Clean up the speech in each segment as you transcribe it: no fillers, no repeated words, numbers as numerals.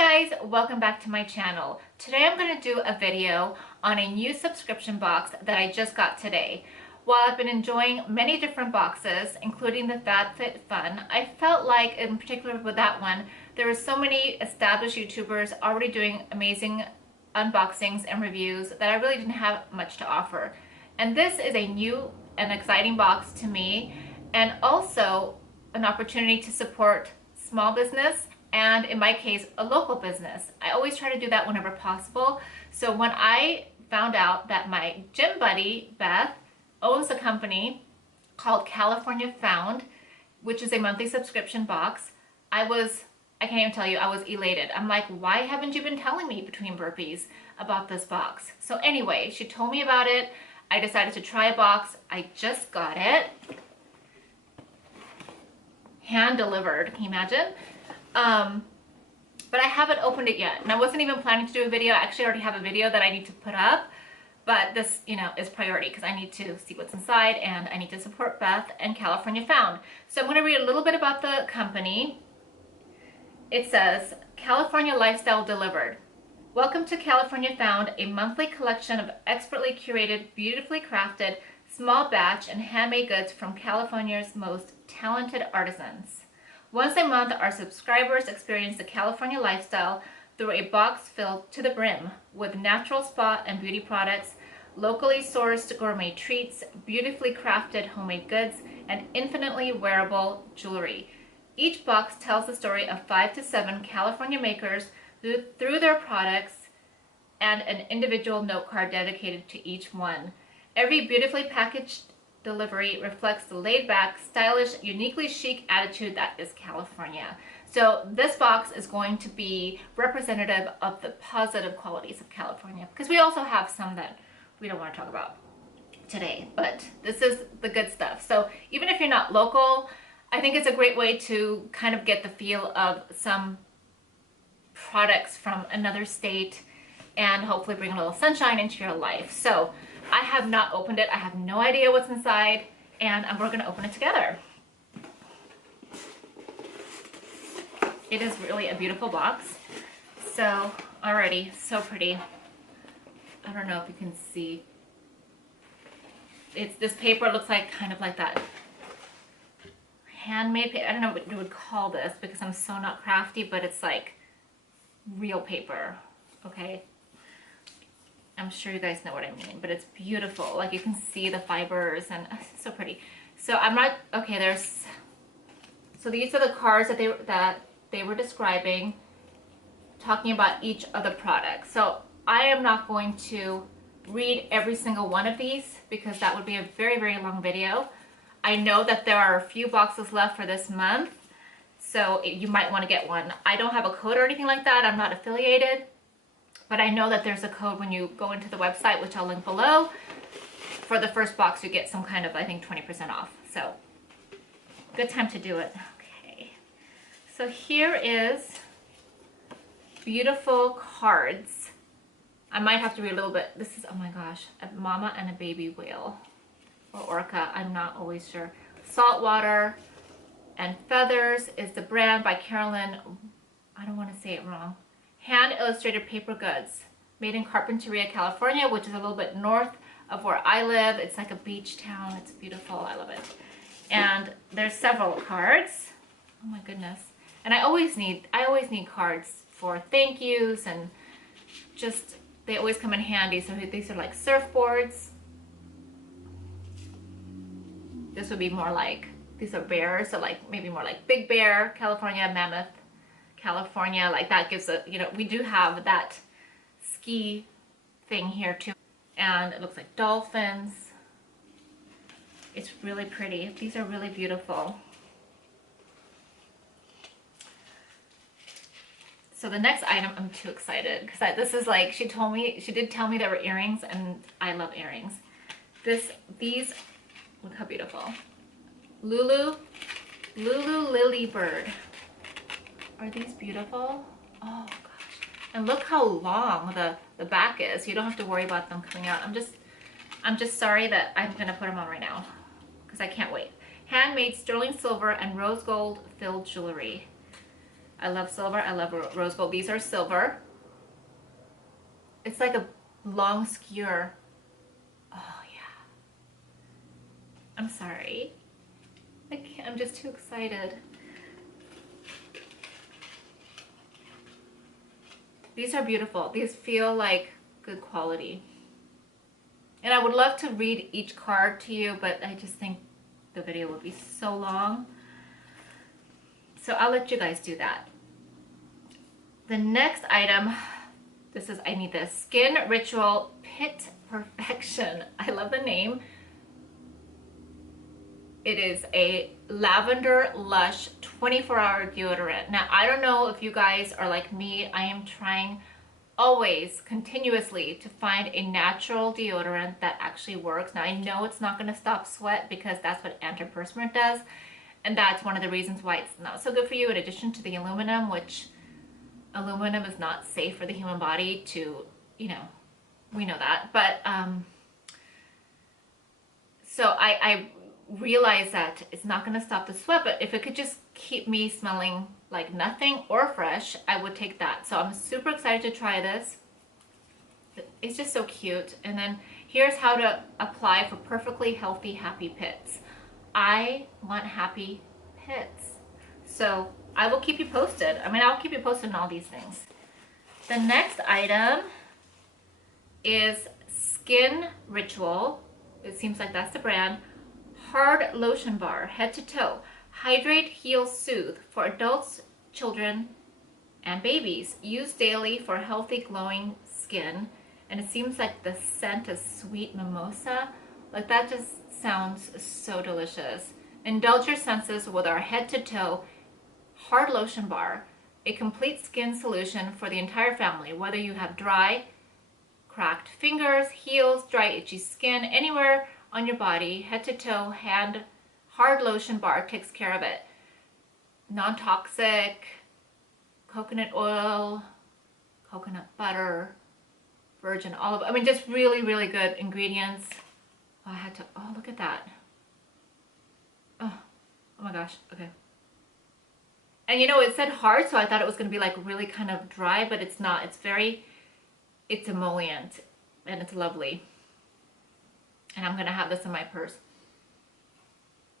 guys, welcome back to my channel. Today I'm going to do a video on a new subscription box that I just got today. While I've been enjoying many different boxes, including the FabFitFun, I felt like, in particular with that one, there were so many established YouTubers already doing amazing unboxings and reviews that I really didn't have much to offer. And this is a new and exciting box to me, and also an opportunity to support small business, and in my case, a local business. I always try to do that whenever possible. So when I found out that my gym buddy, Beth, owns a company called California Found, which is a monthly subscription box, I can't even tell you, I was elated. I'm like, why haven't you been telling me between burpees about this box? So anyway, she told me about it. I decided to try a box. I just got it. Hand delivered, can you imagine? But I haven't opened it yet, and I wasn't even planning to do a video. I actually already have a video that I need to put up, but this, is priority because I need to see what's inside and I need to support Beth and California Found. So I'm going to read a little bit about the company. It says, California Lifestyle Delivered. Welcome to California Found, a monthly collection of expertly curated, beautifully crafted, small batch and handmade goods from California's most talented artisans. Once a month, our subscribers experience the California lifestyle through a box filled to the brim with natural spa and beauty products, locally sourced gourmet treats, beautifully crafted homemade goods, and infinitely wearable jewelry. Each box tells the story of 5 to 7 California makers through their products, and an individual note card dedicated to each one. Every beautifully packaged delivery reflects the laid-back, stylish, uniquely chic attitude that is California. So this box is going to be representative of the positive qualities of California, because we also have some that we don't want to talk about today, but this is the good stuff. So even if you're not local, I think it's a great way to kind of get the feel of some products from another state and hopefully bring a little sunshine into your life. So I have not opened it. I have no idea what's inside, and we're going to open it together. It is really a beautiful box. So, already, so pretty. I don't know if you can see. This paper looks like kind of like that handmade paper. I don't know what you would call this because I'm so not crafty, but it's like real paper, okay? I'm sure you guys know what I mean, but it's beautiful. Like you can see the fibers and it's so pretty. So I'm not, okay, so these are the cards that they were describing, talking about each of the products. So I am not going to read every single one of these because that would be a very, very long video. I know that there are a few boxes left for this month, so you might want to get one. I don't have a code or anything like that. I'm not affiliated. But I know that there's a code when you go into the website, which I'll link below. For the first box, you get some kind of, I think, 20% off. So, good time to do it. Okay. So here is beautiful cards. I might have to read a little bit. This is, oh my gosh, a mama and a baby whale. Or orca, I'm not always sure. Saltwater and Feathers is the brand by Carolyn. I don't want to say it wrong. Hand illustrated paper goods made in Carpinteria, California, which is a little bit north of where I live. It's like a beach town. It's beautiful. I love it. And there's several cards. Oh my goodness. And I always need cards for thank yous, and just they always come in handy. So these are like surfboards. This would be more like, these are bears, so like maybe more like Big Bear, California, Mammoth, California, like that gives a, we do have that ski thing here too. And it looks like dolphins. It's really pretty. These are really beautiful. So the next item, I'm too excited because this is like, she did tell me there were earrings, and I love earrings. These, look how beautiful. Lulu Lily Bird. Are these beautiful? Oh gosh. And look how long the back is. You don't have to worry about them coming out. I'm just sorry that I'm gonna put them on right now because I can't wait. Handmade sterling silver and rose gold filled jewelry. I love silver. I love rose gold. These are silver. It's like a long skewer. Oh yeah. I'm sorry. I'm just too excited. These are beautiful. These feel like good quality. And I would love to read each card to you, but I just think the video would be so long. So I'll let you guys do that. The next item, I need this. Skin Ritual Pit Perfection. I love the name. It is a lavender lush 24-hour deodorant. Now, I don't know if you guys are like me. I am trying always, continuously, to find a natural deodorant that actually works. Now, I know it's not going to stop sweat because that's what antiperspirant does. And that's one of the reasons why it's not so good for you, in addition to the aluminum, which aluminum is not safe for the human body to, you know, we know that. But, so I realize that it's not going to stop the sweat, but if it could just keep me smelling like nothing or fresh, I would take that. So I'm super excited to try this. It's just so cute. And then here's how to apply for perfectly healthy, happy pits. I want happy pits. So I will keep you posted. I mean, I'll keep you posted on all these things. The next item is Skin Ritual. It seems like that's the brand. Hard Lotion Bar, head to toe. Hydrate, heal, soothe for adults, children, and babies. Use daily for healthy, glowing skin. And it seems like the scent is sweet mimosa. Like, that just sounds so delicious. Indulge your senses with our head to toe Hard Lotion Bar, a complete skin solution for the entire family, whether you have dry, cracked fingers, heels, dry, itchy skin, anywhere on your body. Head to toe hand Hard Lotion Bar takes care of it. Non-toxic, coconut oil, coconut butter, virgin olive. I mean, just really, really good ingredients. Oh, oh, look at that. Oh my gosh, okay. And you know, it said hard, so I thought it was gonna be like really kind of dry, but it's not. It's emollient, and it's lovely. And I'm gonna have this in my purse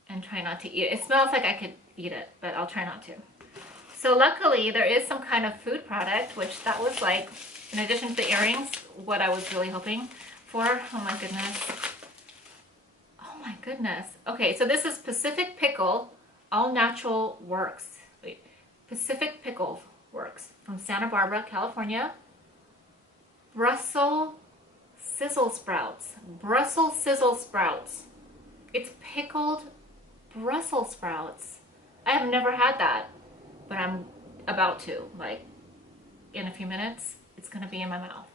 and try not to eat it. It smells like I could eat it, but I'll try not to. So luckily there is some kind of food product, which that was like, in addition to the earrings, what I was really hoping for. Oh my goodness. Oh my goodness. Okay, so this is Pacific Pickle All Natural Works. Wait, Pacific Pickle Works from Santa Barbara, California. Brussels Sizzle Sprouts. Brussels Sizzle Sprouts. It's pickled Brussels sprouts. I have never had that, but I'm about to. Like, in a few minutes, it's gonna be in my mouth.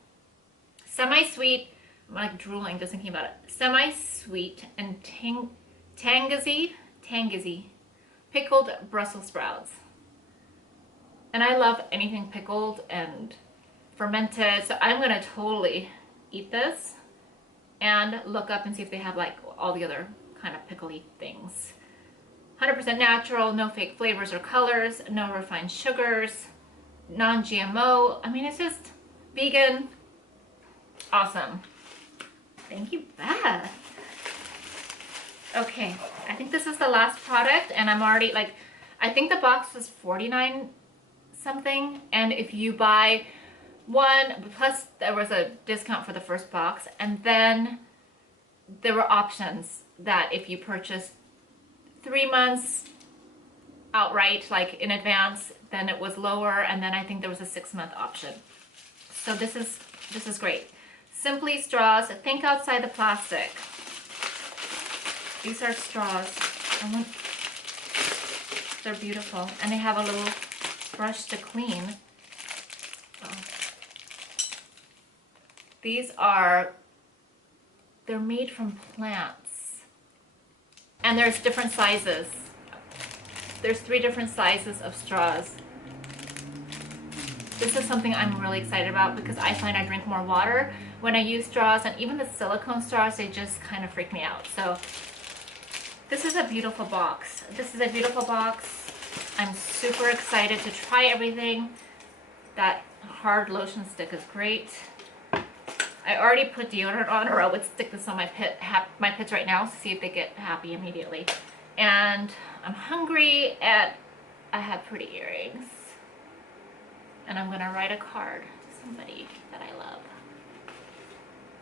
Semi-sweet, I'm like drooling just thinking about it. Semi-sweet and tangy pickled Brussels sprouts. And I love anything pickled and fermented, so I'm gonna totally eat this and look up and see if they have like all the other kind of pickly things. 100% natural, no fake flavors or colors, no refined sugars, non-GMO. I mean, it's just vegan. Awesome. Thank you, Beth. Okay, I think this is the last product, and I'm already like, I think the box was $49 something, and if you buy one, plus there was a discount for the first box, and then there were options that if you purchased 3 months outright, like in advance, then it was lower, and then I think there was a 6-month option. So this is great. Simply straws. Think outside the plastic. These are straws. They're beautiful, and they have a little brush to clean. Oh. They're made from plants. And there's different sizes. There's 3 different sizes of straws. This is something I'm really excited about because I find I drink more water when I use straws, and even the silicone straws, they just kind of freak me out. So this is a beautiful box. This is a beautiful box. I'm super excited to try everything. That hard lotion stick is great. I already put deodorant on, or I would stick this on my pits right now to see if they get happy immediately. And I'm hungry, and I have pretty earrings. And I'm gonna write a card to somebody that I love.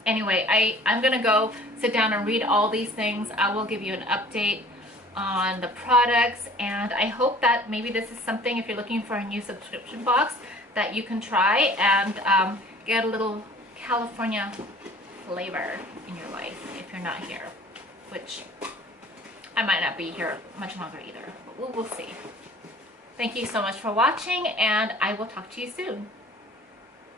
Anyway, I'm gonna go sit down and read all these things. I will give you an update on the products, and I hope that maybe this is something, if you're looking for a new subscription box, that you can try and get a little California flavor in your life if you're not here, which I might not be here much longer either, but we'll see. Thank you so much for watching, and I will talk to you soon.